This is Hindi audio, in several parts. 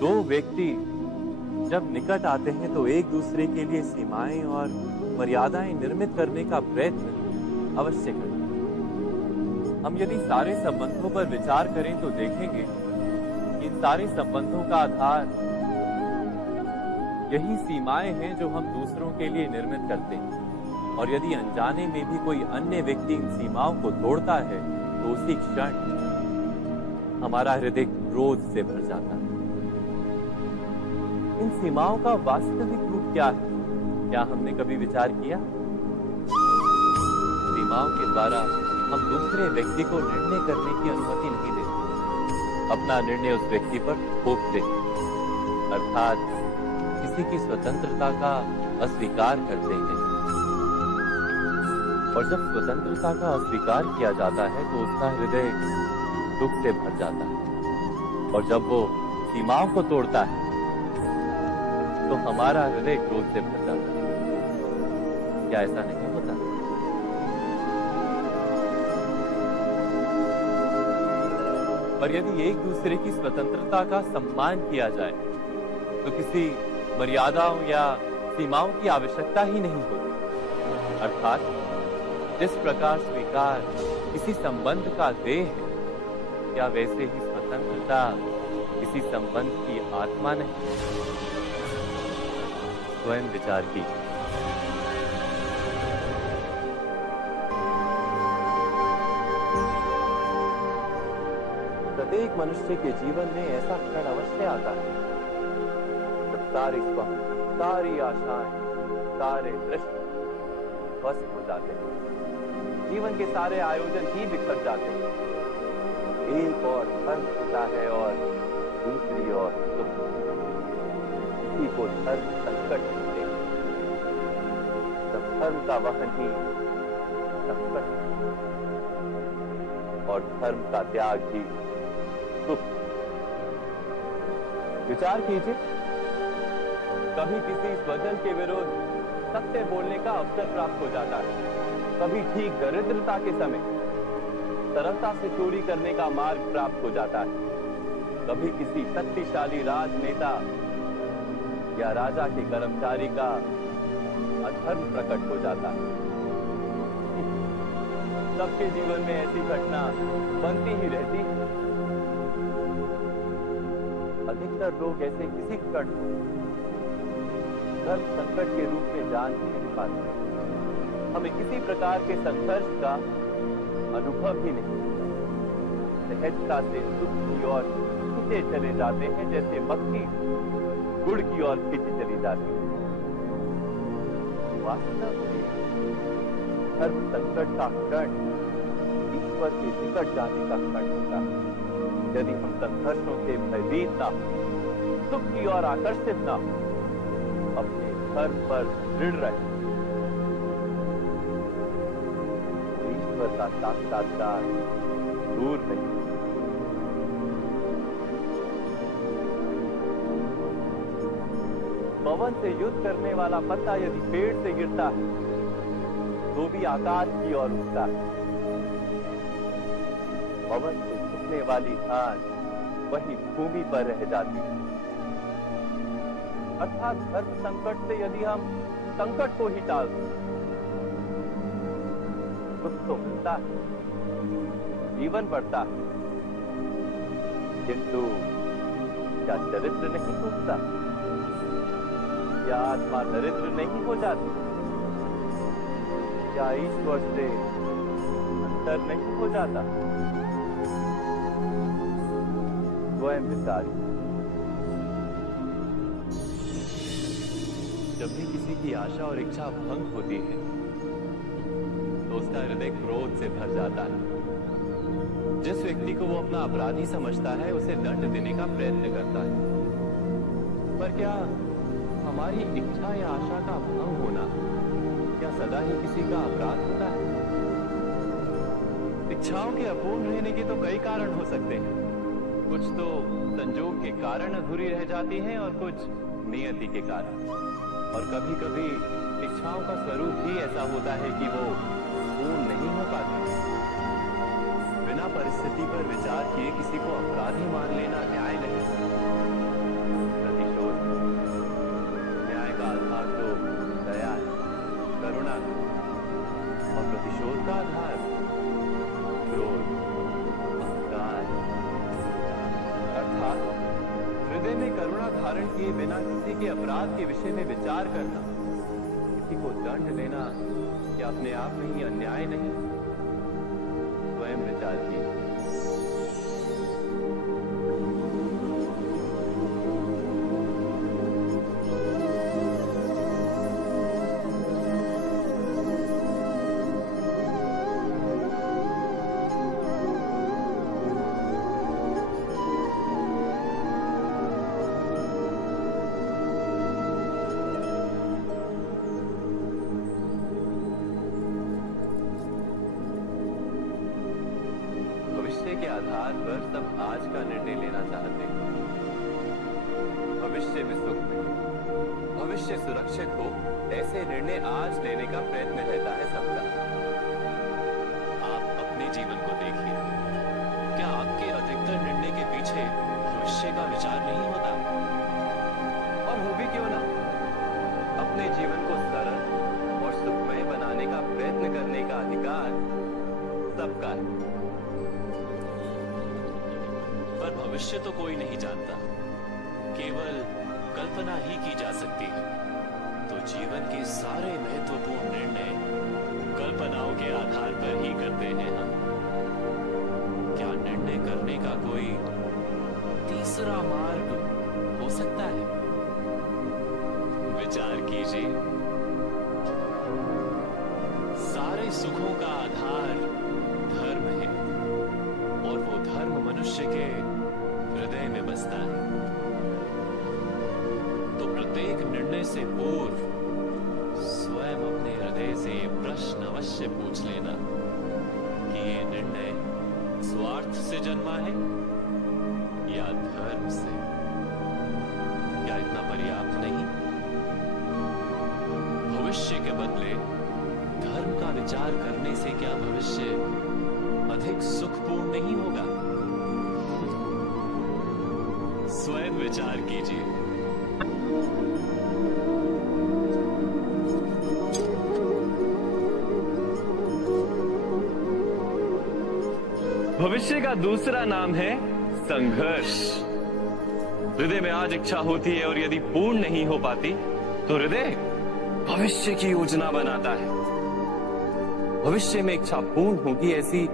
दो व्यक्ति जब निकट आते हैं तो एक दूसरे के लिए सीमाएं और मर्यादाएं निर्मित करने का प्रयत्न अवश्य करते हैं। हम यदि सारे संबंधों पर विचार करें तो देखेंगे कि इन सारे संबंधों का आधार यही सीमाएं हैं जो हम दूसरों के लिए निर्मित करते हैं। और यदि अनजाने में भी कोई अन्य व्यक्ति इन सीमाओं को तोड़ता है तो उसी क्षण हमारा हृदय क्रोध से भर जाता है। इन सीमाओं का वास्तविक रूप क्या है? क्या हमने कभी विचार किया? सीमाओं के द्वारा हम दूसरे व्यक्ति को निर्णय करने की अनुमति नहीं देते, अपना निर्णय उस व्यक्ति पर थोप देते, अर्थात किसी की स्वतंत्रता का अस्वीकार करते हैं। और जब स्वतंत्रता का अस्वीकार किया जाता है तो उसका हृदय दुख से भर जाता है। और जब वो सीमाओं को तोड़ता है तो हमारा हृदय क्रोध से भर जाता है। क्या ऐसा नहीं होता? पर यदि एक दूसरे की स्वतंत्रता का सम्मान किया जाए तो किसी मर्यादाओं या सीमाओं की आवश्यकता ही नहीं होती। अर्थात जिस प्रकार स्वीकार किसी संबंध का देह है, क्या वैसे ही स्वतंत्रता किसी संबंध की आत्मा नहीं? स्वयं विचार कीजिए। प्रत्येक मनुष्य के जीवन में ऐसा क्षण अवश्य आता है जब सारी स्वप्न, सारी आशाएं, सारे दृश्य भस्म हो जाते हैं। जीवन के सारे आयोजन ही बिखर जाते हैं। एक और धर्म होता है और दूसरी ओर सुख। किसी को धर्म संकट मिलते हैं, तब धर्म का वहन ही संकट और धर्म का त्याग ही सुख। विचार कीजिए, कभी किसी स्वजन के विरुद्ध सत्य बोलने का अवसर प्राप्त हो जाता है, कभी ठीक दरिद्रता के समय सरलता से चोरी करने का मार्ग प्राप्त हो जाता है, कभी किसी शक्तिशाली राजनेता या राजा के कर्मचारी का अधर्म प्रकट हो जाता है। सबके जीवन में ऐसी घटना बनती ही रहती। अधिकतर लोग ऐसे किसी क्षण धर्म संकट के रूप में जान ही नहीं पाते। हमें किसी प्रकार के संघर्ष का अनुभव ही नहीं होता। सहजता से सुख की ओर खींचे चले जाते हैं, जैसे मक्खी गुड़ की ओर खींची चली जाती है। वास्तव में धर्म संकट का क्षण ईश्वर के निकट जाने का क्षण होता है। यदि हम संघर्षों से भयभीत ना हो, सुख की ओर आकर्षित ना हो, अपने धर्म पर दृढ़ रहे, ईश्वर का साक्षात्कार दूर नहीं। पवन से युद्ध करने वाला पत्ता यदि पेड़ से गिरता है तो भी आकाश की ओर उठता है। पवन से झुकने वाली धान वही भूमि पर रह जाती है। अर्थात धर्म संकट से यदि हम संकट को ही टाल दें, सुख तो मिलता है, जीवन बढ़ता है, किंतु क्या चरित्र नहीं टूटता? क्या आत्मा दरिद्र नहीं हो जाती? क्या ईश्वर से अंतर नहीं हो जाता? स्वयं विचार। जब भी किसी की आशा और इच्छा भंग होती है तो उसका हृदय क्रोध से भर जाता है। जिस व्यक्ति को वो अपना अपराधी समझता है उसे दंड देने का प्रयत्न करता है। पर क्या हमारी इच्छा या आशा का भंग होना क्या सदा ही किसी का अपराध होता है? इच्छाओं के अपूर्ण रहने के तो कई कारण हो सकते हैं। कुछ तो संजोग के कारण अधूरी रह जाती हैं और कुछ नियति के कारण। और कभी कभी इच्छाओं का स्वरूप ही ऐसा होता है कि वो पूर्ण नहीं हो पाती। बिना परिस्थिति पर विचार किए किसी को अपराधी मान लेना न्याय नहीं। करुणा धारण किए बिना किसी के अपराध के विषय में विचार करना, किसी को दंड देना क्या अपने आप में ही अन्याय नहीं? स्वयं विचार कीजिए। भविष्य के आधार पर सब आज का निर्णय लेना चाहते हैं। भविष्य में सुख मिले, भविष्य सुरक्षित हो, ऐसे निर्णय आज लेने का प्रयत्न रहता है सबका। आप अपने जीवन को देखिए, क्या आपके अधिकतर निर्णय के पीछे भविष्य का विचार नहीं होता? और हो भी क्यों ना? अपने जीवन को सरल और सुखमय बनाने का प्रयत्न करने का अधिकार सबका है। पर भविष्य तो कोई नहीं जानता, केवल कल्पना ही की जा सकती है। तो जीवन के सारे महत्वपूर्ण निर्णय कल्पनाओं के आधार पर ही करते हैं हम। क्या निर्णय करने का कोई तीसरा मार्ग हो सकता है? विचार कीजिए। सारे सुखों का आधार धर्म है, और वो धर्म मनुष्य के हृदय में बसता है। तो प्रत्येक निर्णय से पूर्व स्वयं अपने हृदय से ये प्रश्न अवश्य पूछ लेना कि ये निर्णय स्वार्थ से जन्मा है या धर्म से? क्या इतना पर्याप्त नहीं? भविष्य के बदले धर्म का विचार करने से क्या भविष्य अधिक सुखपूर्ण नहीं होगा? स्वयं विचार कीजिए। भविष्य का दूसरा नाम है संघर्ष। हृदय में आज इच्छा होती है और यदि पूर्ण नहीं हो पाती तो हृदय भविष्य की योजना बनाता है। भविष्य में इच्छा पूर्ण होगी ऐसी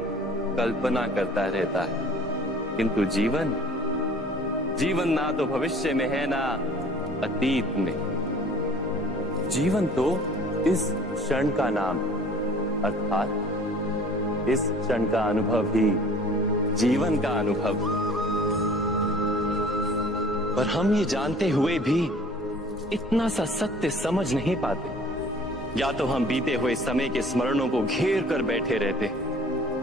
कल्पना करता रहता है, किंतु जीवन ना तो भविष्य में है ना अतीत में। जीवन तो इस क्षण का नाम, अर्थात इस क्षण का अनुभव ही जीवन का अनुभव। पर हम ये जानते हुए भी इतना सा सत्य समझ नहीं पाते। या तो हम बीते हुए समय के स्मरणों को घेर कर बैठे रहते,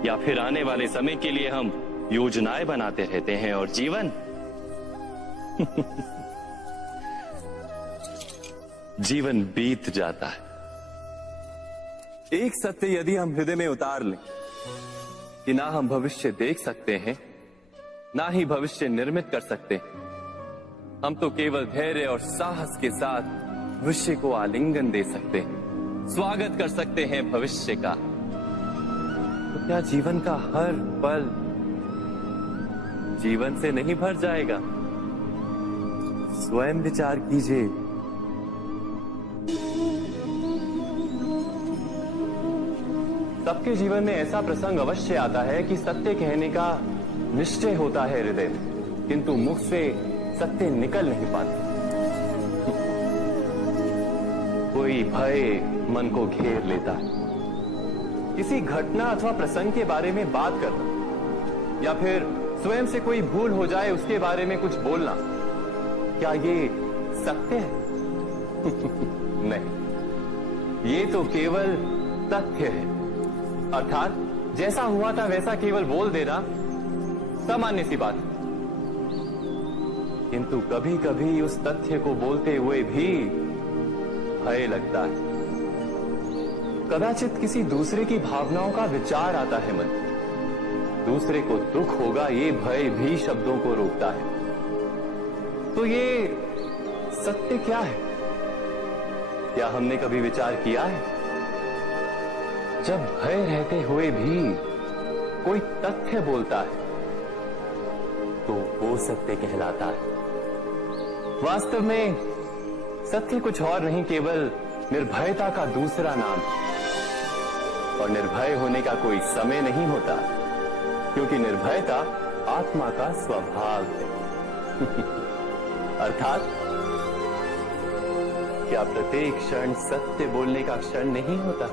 या फिर आने वाले समय के लिए हम योजनाएं बनाते रहते हैं, और जीवन जीवन बीत जाता है। एक सत्य यदि हम हृदय में उतार लें कि ना हम भविष्य देख सकते हैं, ना ही भविष्य निर्मित कर सकते, हम तो केवल धैर्य और साहस के साथ भविष्य को आलिंगन दे सकते हैं, स्वागत कर सकते हैं भविष्य का। तो क्या जीवन का हर पल जीवन से नहीं भर जाएगा? स्वयं विचार कीजिए। सबके जीवन में ऐसा प्रसंग अवश्य आता है कि सत्य कहने का निश्चय होता है हृदय में, किंतु मुख से सत्य निकल नहीं पाते। कोई भय मन को घेर लेता है। किसी घटना अथवा प्रसंग के बारे में बात करना, या फिर स्वयं से कोई भूल हो जाए उसके बारे में कुछ बोलना, क्या ये सत्य है? नहीं, ये तो केवल तथ्य है। अर्थात जैसा हुआ था वैसा केवल बोल देना सामान्य सी बात है। किंतु कभी कभी उस तथ्य को बोलते हुए भी भय लगता है। कदाचित किसी दूसरे की भावनाओं का विचार आता है मन, दूसरे को दुख होगा ये भय भी शब्दों को रोकता है। तो ये सत्य क्या है? क्या हमने कभी विचार किया है? जब भय रहते हुए भी कोई तथ्य बोलता है तो वो सत्य कहलाता है। वास्तव में सत्य कुछ और नहीं, केवल निर्भयता का दूसरा नाम। और निर्भय होने का कोई समय नहीं होता, क्योंकि निर्भयता आत्मा का स्वभाव है। अर्थात क्या प्रत्येक क्षण सत्य बोलने का क्षण नहीं होता?